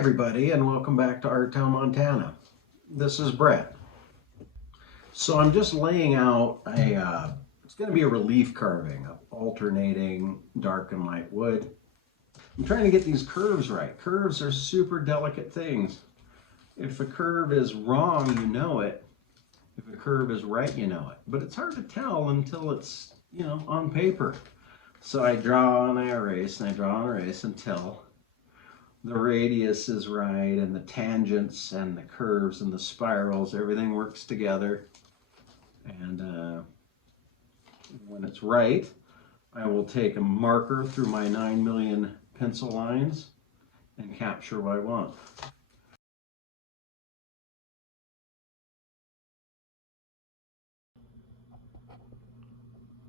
everybody, and welcome back to Art Town, Montana. This is Brett. So I'm just laying out it's going to be a relief carving of alternating dark and light wood. I'm trying to get these curves right. Curves are super delicate things. If a curve is wrong, you know it. If a curve is right, you know it. But it's hard to tell until it's, on paper. So I draw and I erase and I draw and erase until the radius is right and the tangents and the curves and the spirals, everything works together. And when it's right, I will take a marker through my 9 million pencil lines and capture what I want.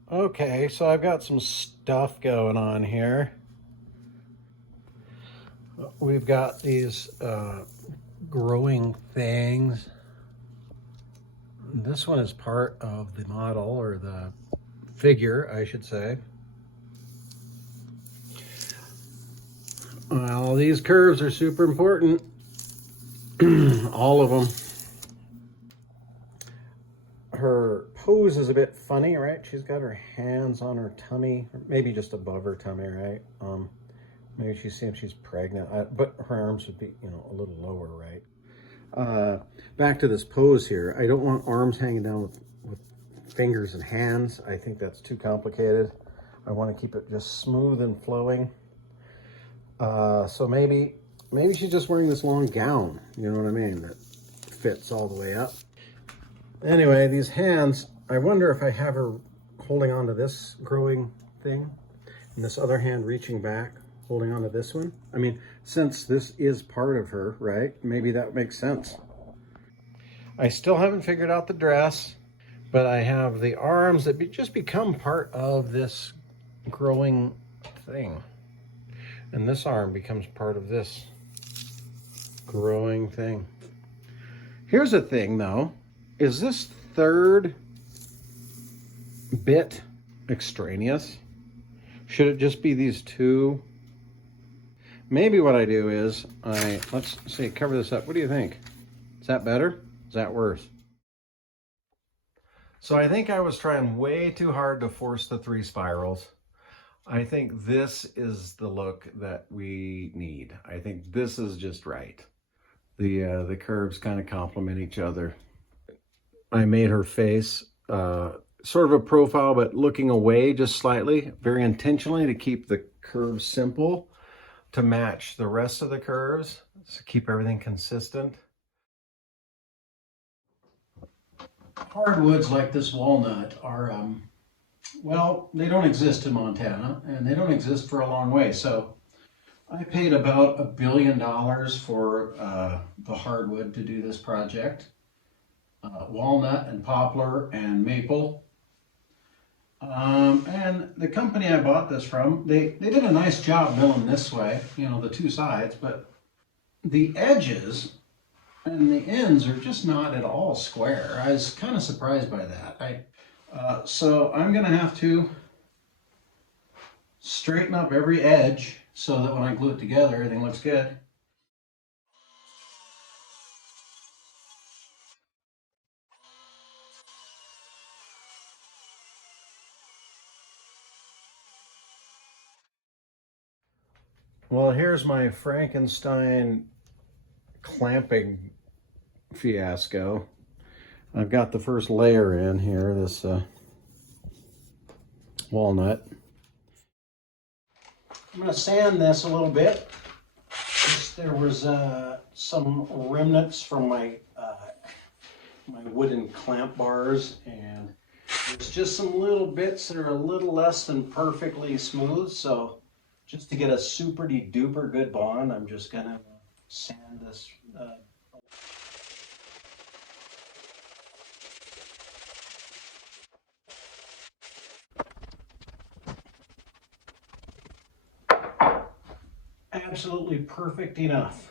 Okay, so I've got some stuff going on here. We've got these growing things. This one is part of the model, or the figure, I should say. Well, these curves are super important. All of them. Her pose is a bit funny, right? She's got her hands on her tummy, maybe just above her tummy, right? Maybe she seems she's pregnant, but her arms would be, a little lower, right? Back to this pose here. I don't want arms hanging down with fingers and hands. I think that's too complicated. I want to keep it just smooth and flowing. So maybe she's just wearing this long gown, you know what I mean, that fits all the way up. Anyway, these hands, I wonder if I have her holding on to this growing thing and this other hand reaching back, holding on to this one. I mean, since this is part of her, right? Maybe that makes sense. I still haven't figured out the dress, but I have the arms that just become part of this growing thing. And this arm becomes part of this growing thing. Here's the thing though, is this third bit extraneous? Should it just be these two? Maybe what I do is let's see, cover this up. What do you think? Is that better? Is that worse? So I think I was trying way too hard to force the 3 spirals. I think this is the look that we need. I think this is just right. The curves kind of complement each other. I made her face sort of a profile, but looking away just slightly, very intentionally, to keep the curves simple, to match the rest of the curves, to keep everything consistent. Hardwoods like this walnut are, well, they don't exist in Montana, and they don't exist for a long way. So I paid about $1 billion for the hardwood to do this project. Walnut and poplar and maple. And the company I bought this from, they did a nice job milling this way, the 2 sides, but the edges and the ends are just not at all square. I was kind of surprised by that. So I'm going to have to straighten up every edge so that when I glue it together, everything looks good. Well, here's my Frankenstein clamping fiasco. I've got the first layer in here, this walnut. I'm going to sand this a little bit. There was some remnants from my wooden clamp bars, and there's just some little bits that are a little less than perfectly smooth. So just to get a super duper good bond, I'm just going to sand this. Absolutely perfect enough.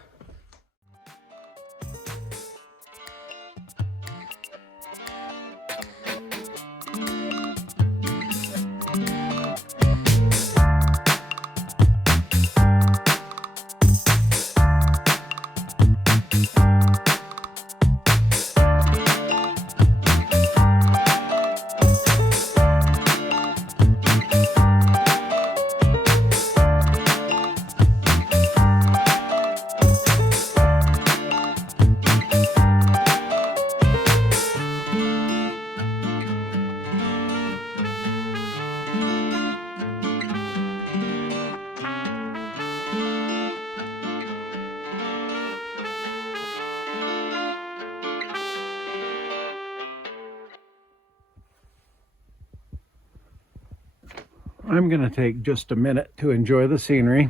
I'm going to take just a minute to enjoy the scenery.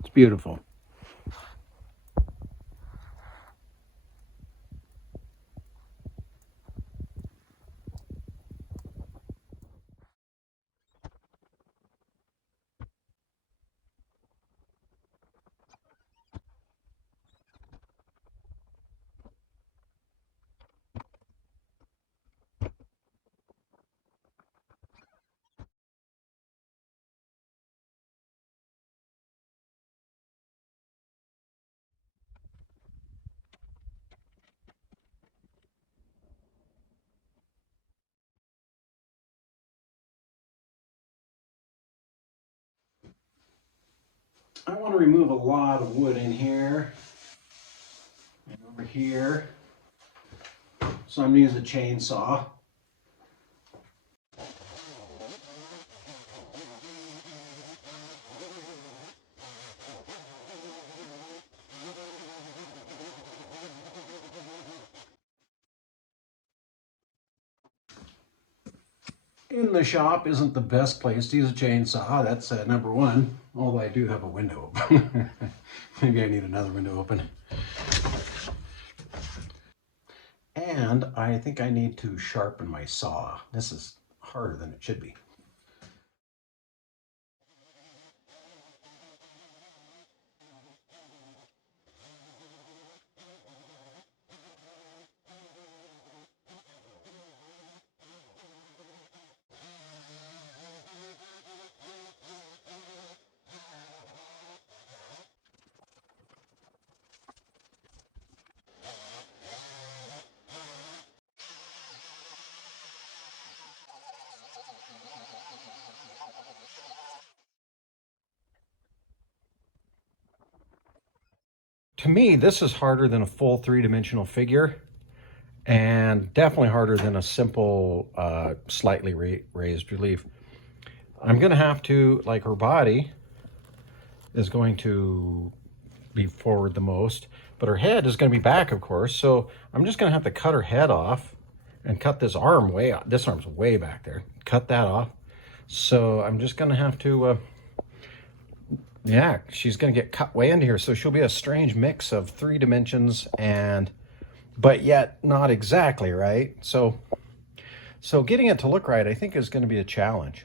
It's beautiful. I want to remove a lot of wood in here and over here. So I'm going to use a chainsaw. In the shop isn't the best place to use a chainsaw. That's number one, although I do have a window open. Maybe I need another window open. And I think I need to sharpen my saw. This is harder than it should be. To me, this is harder than a full three-dimensional figure, and definitely harder than a simple slightly raised relief. I'm going to have to, like, her body is going to be forward the most, but her head is going to be back, of course, so I'm just going to have to cut her head off and cut this arm way out. This arm's way back there. Cut that off. So I'm just going to have to yeah, she's going to get cut way into here, so she'll be a strange mix of 3 dimensions and, but yet not exactly, right? So getting it to look right, I think, is going to be a challenge.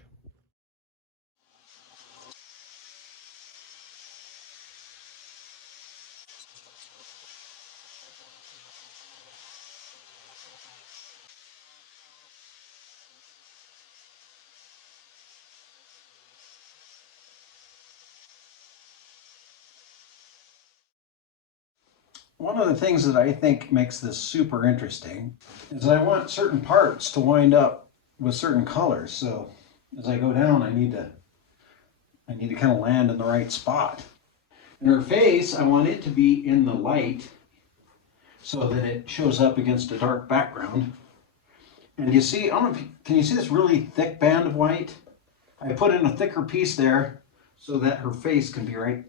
One of the things that I think makes this super interesting is I want certain parts to wind up with certain colors. So as I go down, I need to kind of land in the right spot. And her face, I want it to be in the light so that it shows up against a dark background. And you see, I don't know if can you see this really thick band of white? I put in a thicker piece there so that her face can be right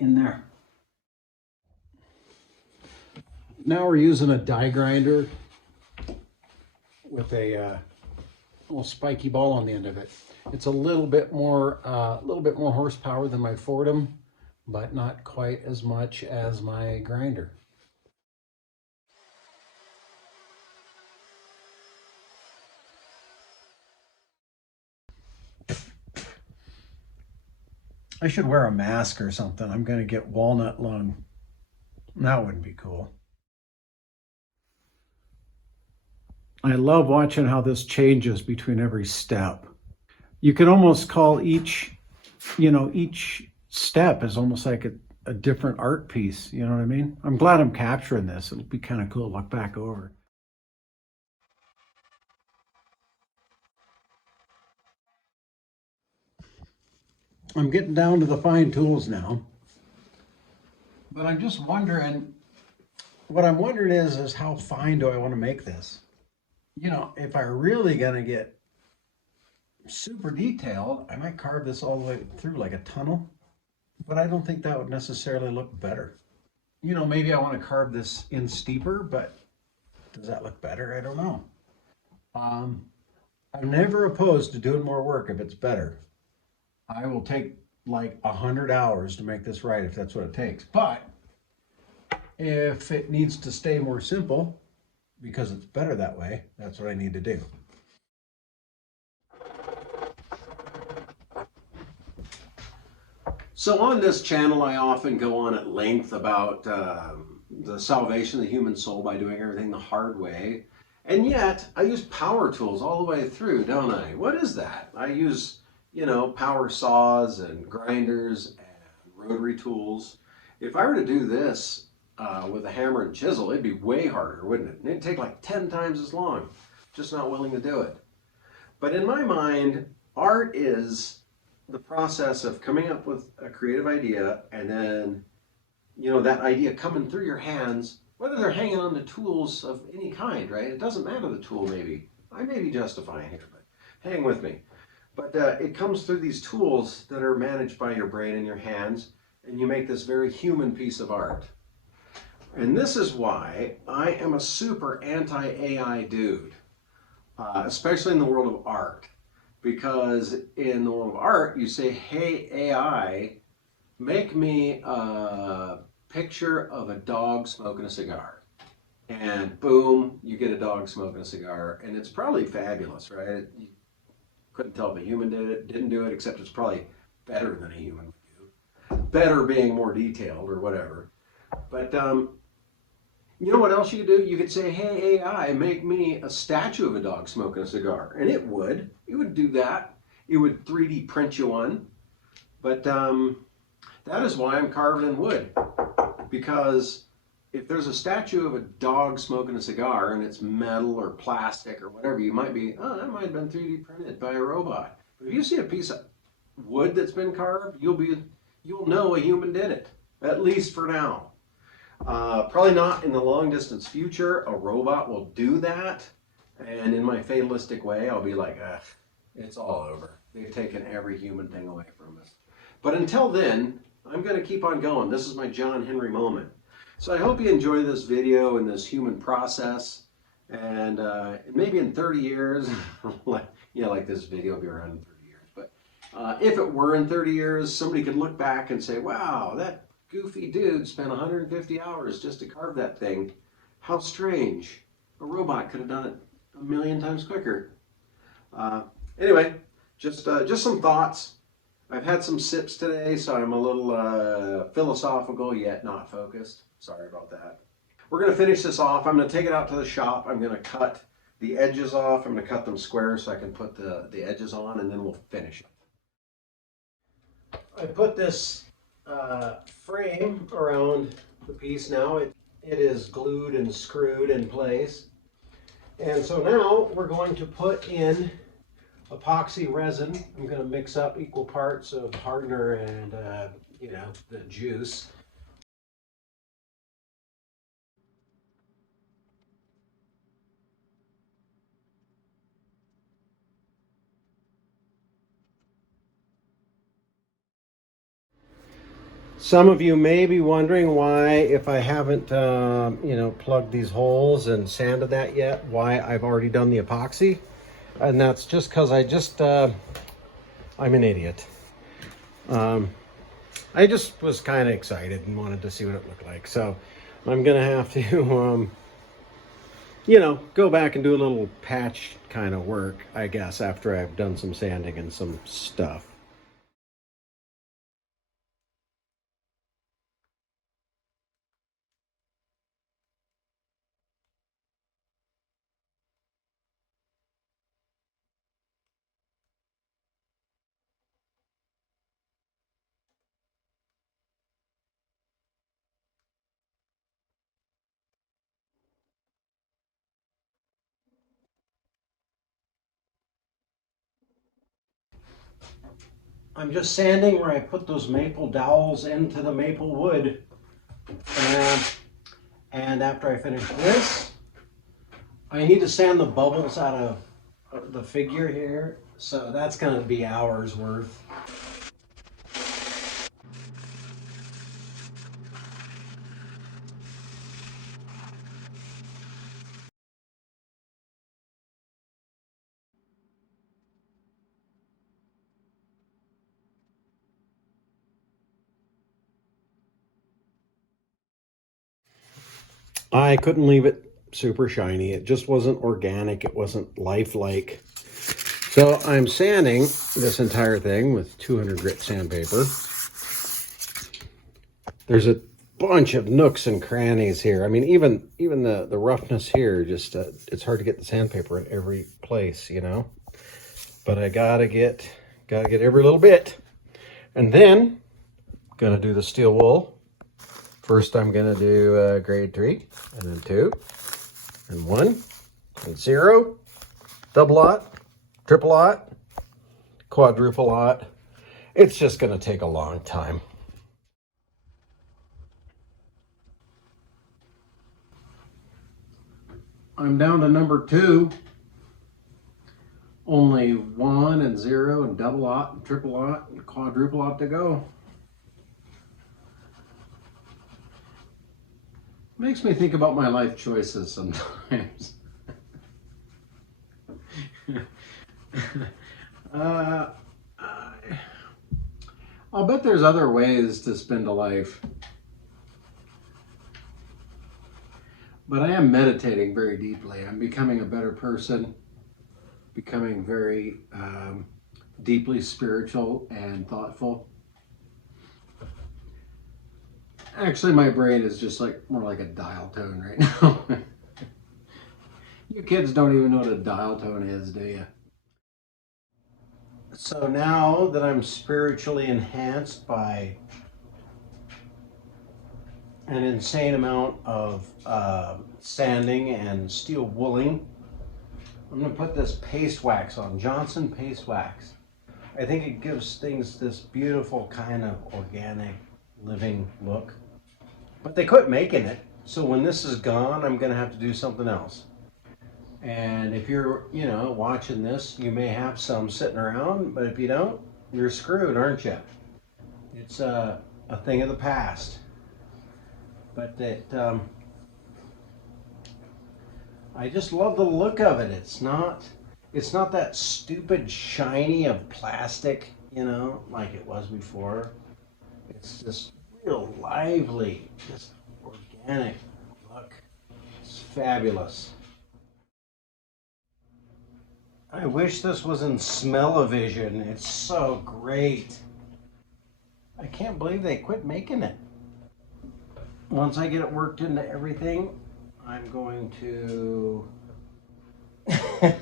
in there. Now we're using a die grinder with a little spiky ball on the end of it. It's a little bit more horsepower than my Fordham, but not quite as much as my grinder. I should wear a mask or something. I'm going to get walnut lung. That wouldn't be cool. I love watching how this changes between every step. You can almost call each step is almost like a different art piece. You know what I mean? I'm glad I'm capturing this. It'll be kind of cool to look back over. I'm getting down to the fine tools now. But I'm just wondering, what I'm wondering is how fine do I want to make this? You know, if I'm really gonna get super detailed, I might carve this all the way through like a tunnel, but I don't think that would necessarily look better. You know, maybe I want to carve this in steeper, but does that look better? I don't know. I'm never opposed to doing more work if it's better. I will take like 100 hours to make this right if that's what it takes. But if it needs to stay more simple because it's better that way, that's what I need to do. So on this channel, I often go on at length about the salvation of the human soul by doing everything the hard way. And yet, I use power tools all the way through, don't I? What is that? I use, power saws and grinders and rotary tools. If I were to do this with a hammer and chisel, it'd be way harder, wouldn't it? It'd take like 10 times as long. Just not willing to do it. But in my mind, art is the process of coming up with a creative idea and then, that idea coming through your hands, whether they're hanging on the tools of any kind, right? It doesn't matter the tool, maybe. I may be justifying here, but hang with me. But it comes through these tools that are managed by your brain and your hands, and you make this very human piece of art. And this is why I am a super anti-AI dude, especially in the world of art. Because in the world of art, you say, hey, AI, make me a picture of a dog smoking a cigar. And boom, you get a dog smoking a cigar. And it's probably fabulous, right? You couldn't tell if a human did it, didn't do it, except it's probably better than a human would do. Better being more detailed or whatever. But you know what else you could do? You could say, hey, AI, make me a statue of a dog smoking a cigar. And it would. It would do that. It would 3D print you one. But that is why I'm carving in wood. Because if there's a statue of a dog smoking a cigar and it's metal or plastic or whatever, you might be, oh, that might have been 3D printed by a robot. But if you see a piece of wood that's been carved, you'll know a human did it, at least for now. Probably not in the long distance future. A robot will do that. And in my fatalistic way, I'll be like, it's all over. They've taken every human thing away from us. But until then, I'm going to keep on going. This is my John Henry moment. So I hope you enjoy this video and this human process. And maybe in 30 years, like this video will be around in 30 years. But if it were in 30 years, somebody could look back and say, wow, that goofy dude spent 150 hours just to carve that thing. How strange. A robot could have done it a million times quicker. Anyway, just some thoughts. I've had some sips today, so I'm a little philosophical yet not focused. Sorry about that. We're going to finish this off. I'm going to take it out to the shop. I'm going to cut the edges off. I'm going to cut them square so I can put the edges on, and then we'll finish it. I put this frame around the piece now. It is glued and screwed in place. And so now we're going to put in epoxy resin. I'm going to mix up equal parts of hardener and the juice. Some of you may be wondering why, if I haven't, plugged these holes and sanded that yet, why I've already done the epoxy. And that's just because I'm an idiot. I just was kind of excited and wanted to see what it looked like. So I'm going to have to, go back and do a little patch kind of work, I guess, after I've done some sanding and some stuff. I'm just sanding where I put those maple dowels into the maple wood. And after I finish this, I need to sand the bubbles out of the figure here. So that's going to be hours worth. I couldn't leave it super shiny. It just wasn't organic. It wasn't lifelike. So I'm sanding this entire thing with 200 grit sandpaper. There's a bunch of nooks and crannies here. I mean, even the roughness here, just it's hard to get the sandpaper in every place, you know. But I gotta get every little bit. And then gonna do the steel wool. First, I'm gonna do grade 3, and then 2, and 1, and 0, double lot, triple lot, quadruple lot. It's just gonna take a long time. I'm down to number 2. Only 1 and 0 and double lot and triple lot and quadruple lot to go. Makes me think about my life choices sometimes. I'll bet there's other ways to spend a life. But I am meditating very deeply. I'm becoming a better person, becoming very deeply spiritual and thoughtful. Actually, my brain is just like more like a dial tone right now. You kids don't even know what a dial tone is, do you? So now that I'm spiritually enhanced by an insane amount of sanding and steel wooling, I'm going to put this paste wax on, Johnson paste wax. I think it gives things this beautiful kind of organic living look. But they quit making it, so when this is gone, I'm going to have to do something else. And if you're, watching this, you may have some sitting around, but if you don't, you're screwed, aren't you? It's a thing of the past. But I just love the look of it. It's not that stupid shiny of plastic, like it was before. It's just real lively, just organic look. It's fabulous. I wish this was in smell-o-vision. It's so great. I can't believe they quit making it. Once I get it worked into everything, I'm going to... I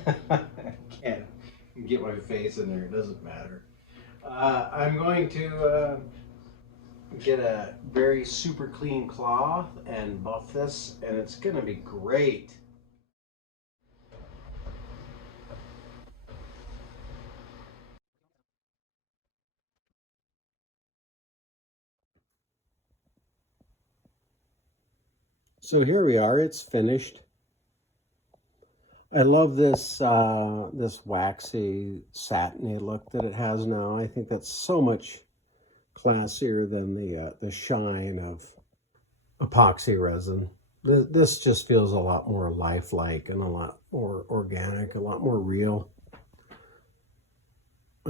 can't get my face in there, it doesn't matter. I'm going to get a very super clean cloth and buff this, and it's gonna be great. So here we are, it's finished. I love this this waxy, satiny look that it has now. I think that's so much classier than the shine of epoxy resin. This just feels a lot more lifelike and a lot more organic, a lot more real.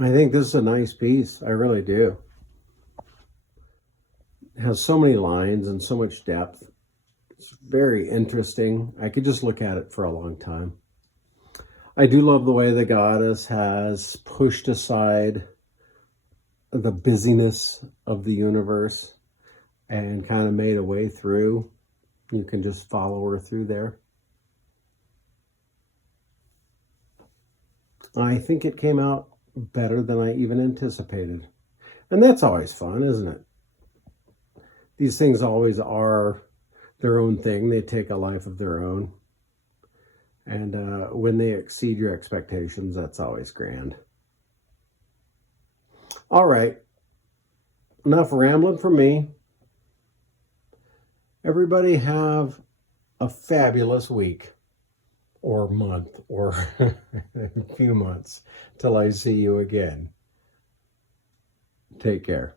I think this is a nice piece. I really do. It has so many lines and so much depth. It's very interesting. I could just look at it for a long time. I do love the way the goddess has pushed aside the busyness of the universe and kind of made a way through. You can just follow her through there. I think it came out better than I even anticipated. And that's always fun, isn't it? These things always are their own thing. They take a life of their own. And when they exceed your expectations, that's always grand. All right. Enough rambling from me. Everybody have a fabulous week or month or a few months till I see you again. Take care.